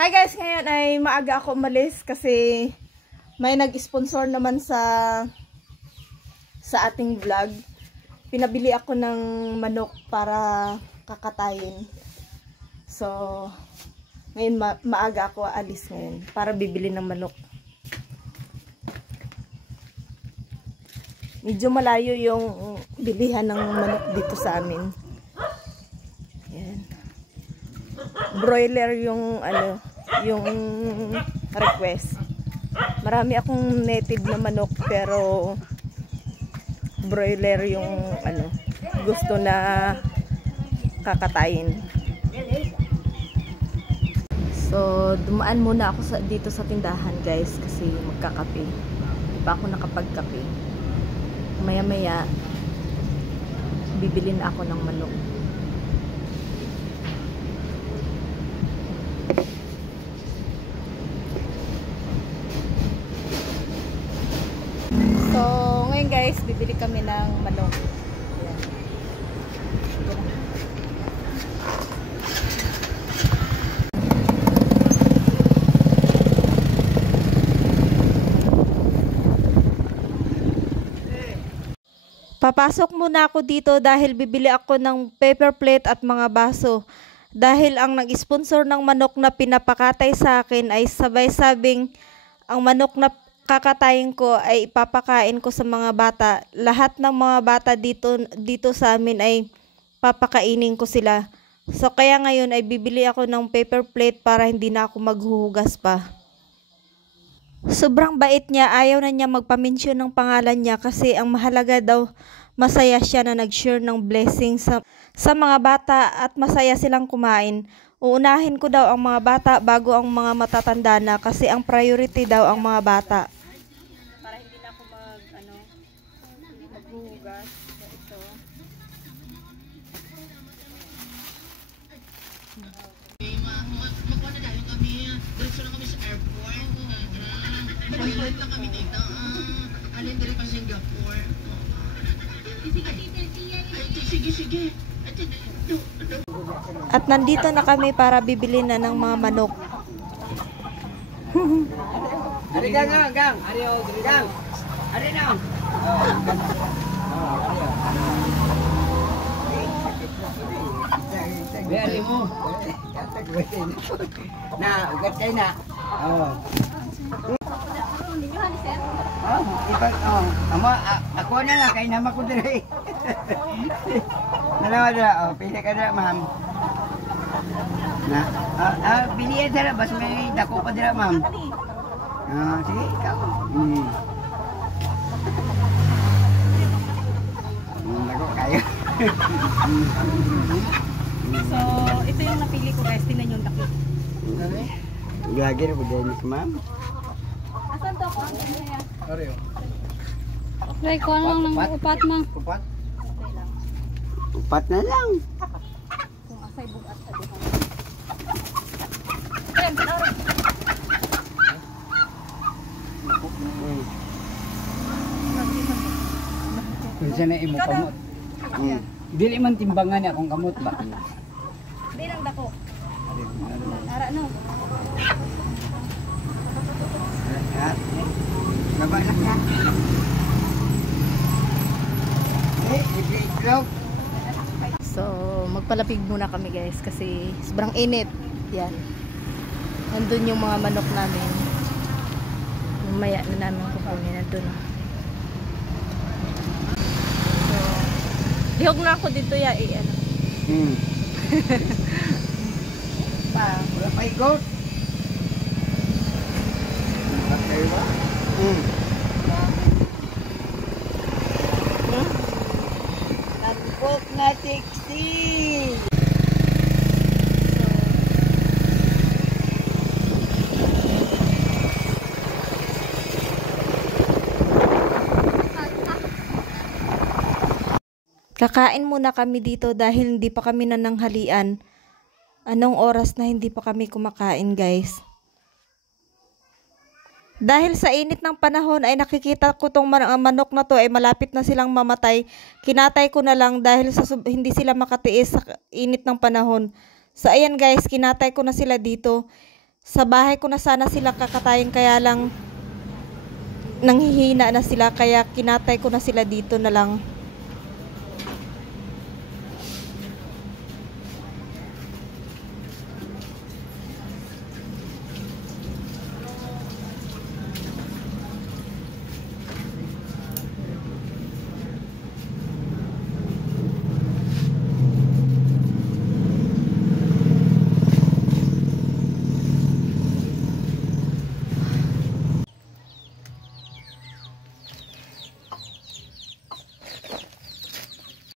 Hi guys, ngayon ay maaga ako umalis kasi may nag-sponsor naman sa ating vlog. Pinabili ako ng manok para kakatayin. So, ngayon maaga ako aalis ngayon para bibili ng manok. Medyo malayo yung bilihan ng manok dito sa amin. Yan. Broiler yung yung request. Marami akong native na manok pero broiler yung gusto na kakatayin. So, dumaan muna ako dito sa tindahan guys kasi magkakape. Hindi pa ako nakapagkape. Maya-maya bibilin ako ng manok. So, ngayon guys, bibili kami ng manok. Ayan. Papasok muna ako dito dahil bibili ako ng paper plate at mga baso. Dahil ang nag-sponsor ng manok na pinapakatay sa akin ay sabay-sabing ang manok na kakatayin ko ay ipapakain ko sa mga bata. Lahat ng mga bata dito sa amin ay papakainin ko sila. So kaya ngayon ay bibili ako ng paper plate para hindi na ako maghuhugas pa. Sobrang bait niya, ayaw na niya magpamensyon ng pangalan niya kasi ang mahalaga daw masaya siya na nag-share ng blessing sa mga bata at masaya silang kumain. Uunahin ko daw ang mga bata bago ang mga matatanda na kasi ang priority daw ang mga bata. Para hindi na ako maghuhugas. Ito. Magkuha na dahil kami, diretso na kami sa airport. Mag-flight lang kami dito. Alin diri pa Singapore. Sige. At nandito na kami para bibili na ng mga manok. Ari gang. Ari na. Ari mo. Na, ugat kayo na. Oh. Ako na nga, kay nama ko diri. Nalawa dira, pili ka dira, ma'am. Bilihan dira, bas may dako pa dira, ma'am. Sige, ikaw. Dako kayo. So, ito yung napili ko guys. Tingnan yung dako. Lagi na po din, ma'am. Asan to ko? Oreo. Try ko lang ng upat, ma. Upat? Upat na lang. Kung asay bugat sa duha. Kasi na imo kamot. Dili man timbangan akong kamot ba? Di lang dako. Ara no. Baba na ka. Itlog. So, magpalapig muna kami guys kasi sobrang init. Yan. Nandun yung mga manok namin. Mamaya na namin kukunin. Nandun. So, lihog na ako dito ya. Wala pa ikot. Bakay ba? Nagpok na tiksi. Kakain muna kami dito dahil hindi pa kami nananghalian. Anong oras na hindi pa kami kumakain guys? Dahil sa init ng panahon ay nakikita ko tong manok na to ay malapit na silang mamatay. Kinatay ko na lang dahil hindi sila makatiis sa init ng panahon. So ayan guys, kinatay ko na sila dito. Sa bahay ko na sana sila kakatayin, kaya lang nanghihina na sila, kaya kinatay ko na sila dito na lang.